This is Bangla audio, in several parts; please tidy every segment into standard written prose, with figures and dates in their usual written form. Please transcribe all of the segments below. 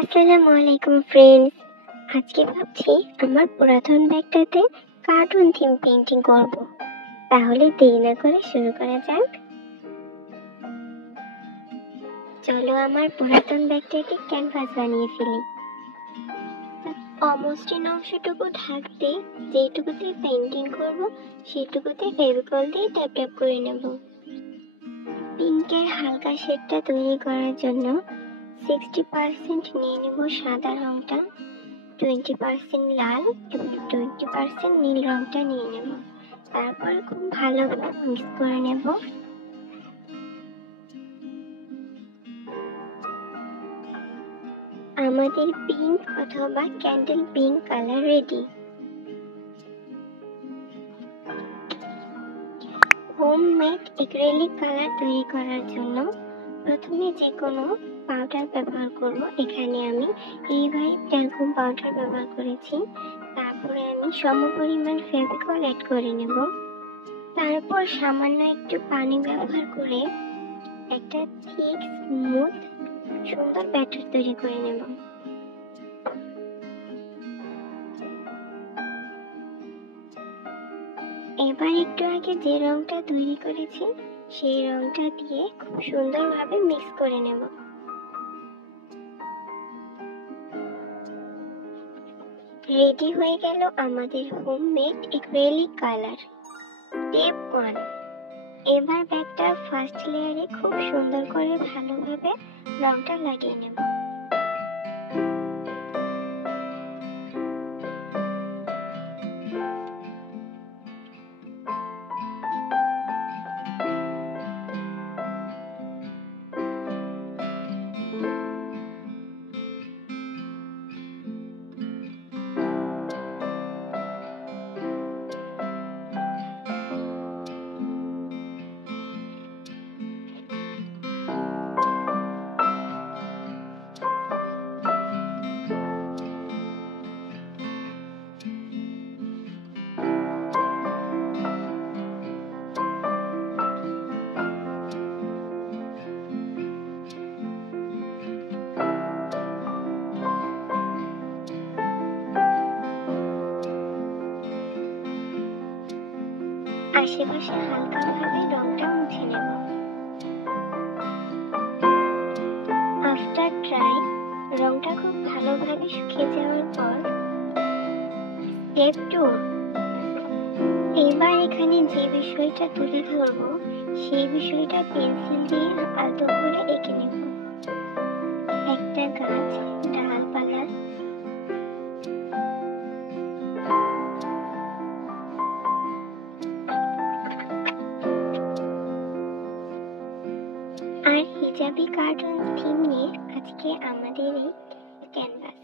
আসসালামু আলাইকুম ফ্রেন্ডস। আজকে ভাবছি আমার পুরাতন ব্যাগটাতে কার্টুন থিম পেইন্টিং করব। তাহলে দেরি না করে শুরু করা যাক। চলো আমার পুরাতন ব্যাগটাকে ক্যানভাস বানিয়ে ফেলি। অমসৃণ অংশটুকু ঢাকতে যেটুকুতে পেইন্টিং করব সেটুকুতে ফেভিকল দিয়ে ট্যাপ ট্যাপ করে নেব। পিঙ্কের হালকা শেডটা তৈরি করার জন্য 60% নিয়ে নেব সাদা রংটা, 20% লাল এবং 20% নীল রংটা নিয়ে নেব। তারপর খুব ভালোভাবে মিক্স করে নেব। আমাদের পিঙ্ক অথবা candle pink colour ready. Homemade acrylic colour তৈরি করার জন্য প্রথমে যে কোনো পাউডার ব্যবহার করব। এখানে আমি রিভাইভ ট্যালকুম পাউডার ব্যবহার করেছি। তারপরে আমি সমপরিমাণ ফেভিকল অ্যাড করে নেব। তারপর সামান্য একটু পানি ব্যবহার করে একটা থিক স্মুথ সুন্দর ব্যাটার তৈরি করে নেব। এবার একটু আগে যে রংটা তৈরি করেছি সেই রংটা দিয়ে খুব সুন্দরভাবে মিক্স করে নেব। রেডি হয়ে গেল আমাদের হোমমেড অ্যাক্রিলিক কালার। স্টেপ 1, এবার ব্যাগটার ফার্স্ট লেয়ারে খুব সুন্দর করে ভালোভাবে রংটা লাগিয়ে নেব। আশেপাশে হালকাভাবে রংটা মুছে নেব। আফটার ড্রাই রংটা খুব ভালোভাবে শুকিয়ে যাওয়ার পর স্টেপ 2, এবার এখানে যে বিষয়টা তুলে ধরবো সেই বিষয়টা পেন্সিল দিয়ে আলতো করে এঁকে নেব। একটা গাছ, ডালপালা, আর হিজাবি কার্টুন থিম নিয়ে আজকে আমাদের এই ক্যানভাস।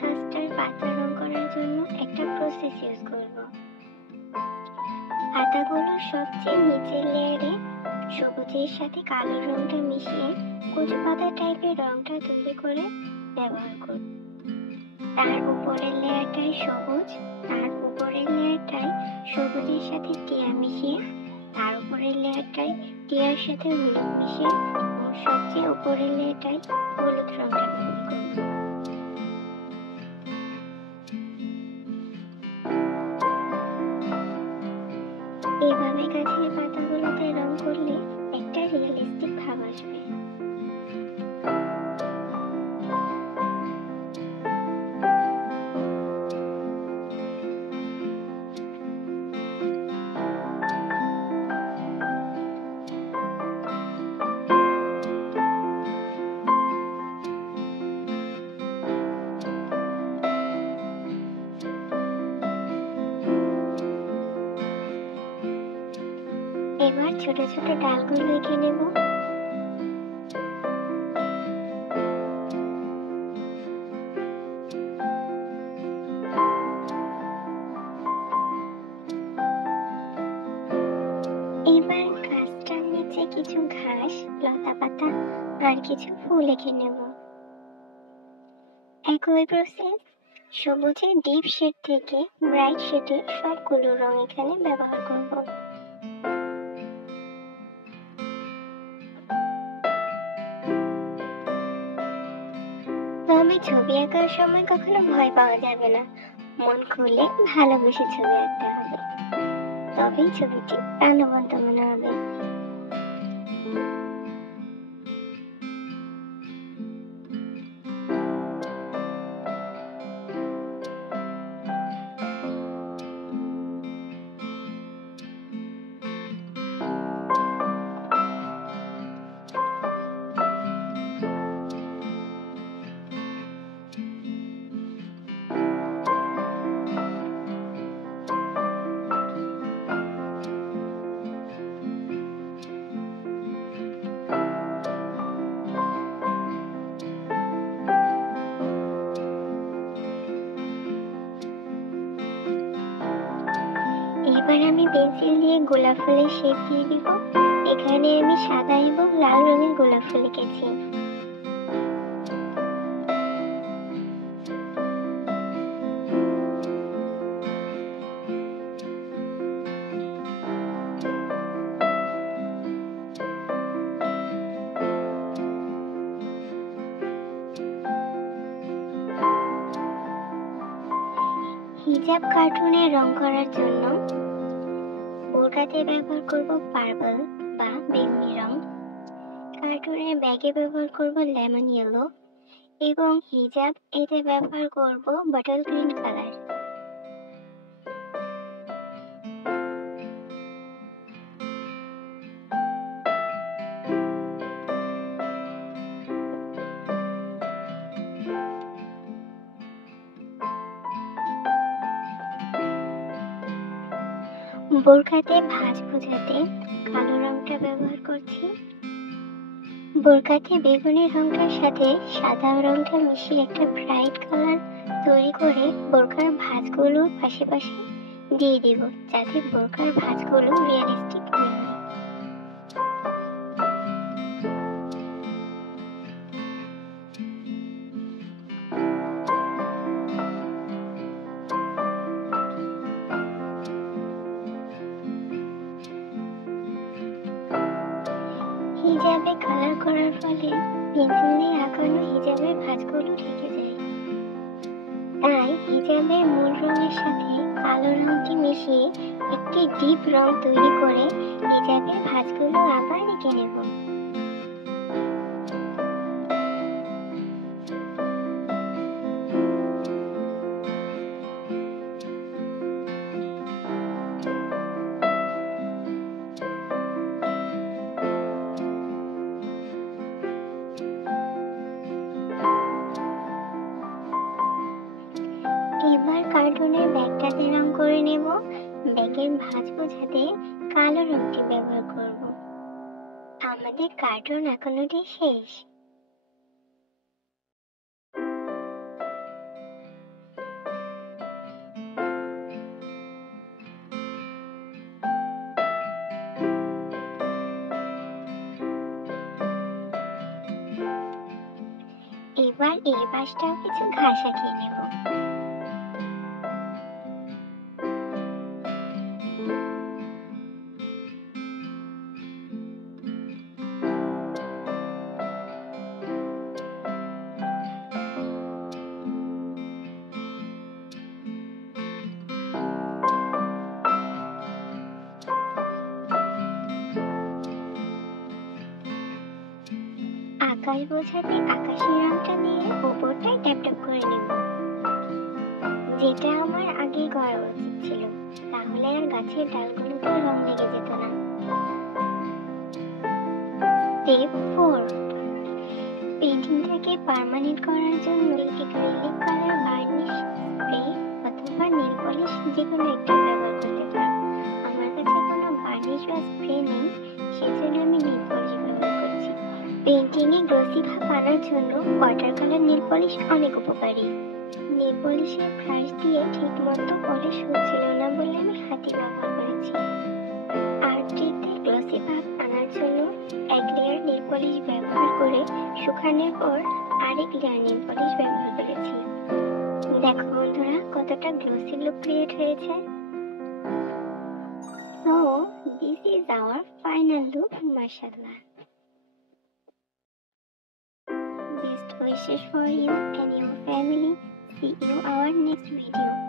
গাছটার পাতা রং করার জন্য একটা প্রসেস ইউজ করব। পাতাগুলো সবচেয়ে নিচের লেয়ারে সবুজের সাথে কালো রংটা মিশিয়ে কচু পাতা টাইপের রংটা তৈরি করে ব্যবহার করব। তার উপরের লেয়ারটায় সবুজ, তার উপরের লেয়ারটায় সবুজের সাথে টিয়া মিশিয়ে, তার উপরের লেয়ারটায় টিয়ার সাথে হলুদ মিশিয়ে এবং সবচেয়ে উপরের লেয়ারটায় হলুদ রংটা ব্যবহার করব। এভাবে গাছের পাতাগুলোতে রং করলে একটা রিয়েলিস্টিক ভাব আসবে। এবার ছোট ছোট ডালগুলো এঁকে নেব। এবার গাছটার নিচে কিছু ঘাস, লতা পাতা আর কিছু ফুল এঁকে নেব। একই প্রসেস সবুজের ডিপ শেড থেকে ব্রাইট শেডে সবগুলো রং এখানে ব্যবহার করব। তবে ছবি আঁকার সময় কখনো ভয় পাওয়া যাবে না, মন খুলে ভালোবেসে ছবি আঁকতে হবে, তবেই ছবিটি প্রাণবন্ত মনে হবে। এবার আমি পেন্সিল দিয়ে গোলাপ ফুলের শেপ দিয়ে দিব। এখানে আমি সাদা এবং লাল রঙের গোলাপ ফুল এঁকেছি। হিজাব কার্টুনে রং করার জন্য বোরকাতে ব্যবহার করব পার্পল বা বেগুনি রং, কার্টুনের ব্যাগে ব্যবহার করব লেমন ইয়েলো এবং হিজাব এতে ব্যবহার করব বটল গ্রিন কালার। বোরকাতে ভাঁজ বোঝাতে কালো রংটা ব্যবহার করছি। বোরকাতে বেগুনি রংটার সাথে সাদা রংটা মিশিয়ে একটা ব্রাইট কালার তৈরি করে বোরকার ভাঁজগুলোর পাশে দিয়ে দিব, যাতে বোরকার ভাঁজগুলো রিয়েলিস্টিক মনে হয়। হিজাবে কালার করার ফলে পেন্সিল দিয়ে আঁকানো হিজাবের ভাঁজগুলো ঢেকে যায়, তাই হিজাবের মূল রঙের সাথে কালো রংটি মিশিয়ে একটি ডিপ রং তৈরি করে হিজাবের ভাঁজগুলো আবার এঁকে নেব। এবার কার্টুনের ব্যাগটাতে রং করে নেব। ব্যাগের ভাঁজ বোঝাতে কালো রংটি ব্যবহার করব। আমাদের কার্টুন আঁকানোটি শেষ। আর এই পাশটাও কিছু ঘাস আঁকিয়ে নেব। আকাশ বোঝাতে আকাশের রংটা দিয়ে উপরটায় ট্যাপ ট্যাপ করে নেব, যেটা আমার আগে করা উচিত ছিল, তাহলে আর গাছের ডালগুলোতেও রং লেগে যেত না। স্টেপ 4, পেইন্টিংটাকে পার্মানেন্ট করার জন্য অ্যাক্রিলিক কালার বার্নিশ স্প্রে অথবা নেল পলিশ যে কোনো একটা ব্যবহার করতে পারো। আমার কাছে কোনো বার্নিশ বা স্প্রে নেই, সেজন্য আমি নেল পলিশ ব্যবহার করছি। পেইন্টিংয়ে গ্লসি ভাব আনার জন্য ওয়াটার কালার নেল পলিশ অনেক উপকারী। নেল পলিশের ব্রাশ দিয়ে ঠিকমতো পলিশ হচ্ছিল না বলে আমি হাতে ব্যবহার করেছি। আর্টটিতে গ্লসি ভাব আনার জন্য এক লেয়ার নেল পলিশ ব্যবহার করে শুকানোর পর আরেক লেয়ার নেল পলিশ ব্যবহার করেছি। দেখো বন্ধুরা, কতটা গ্লসি লুক ক্রিয়েট হয়েছে। So this is our final look, mashallah. Best wishes for you and your family. See you our next video.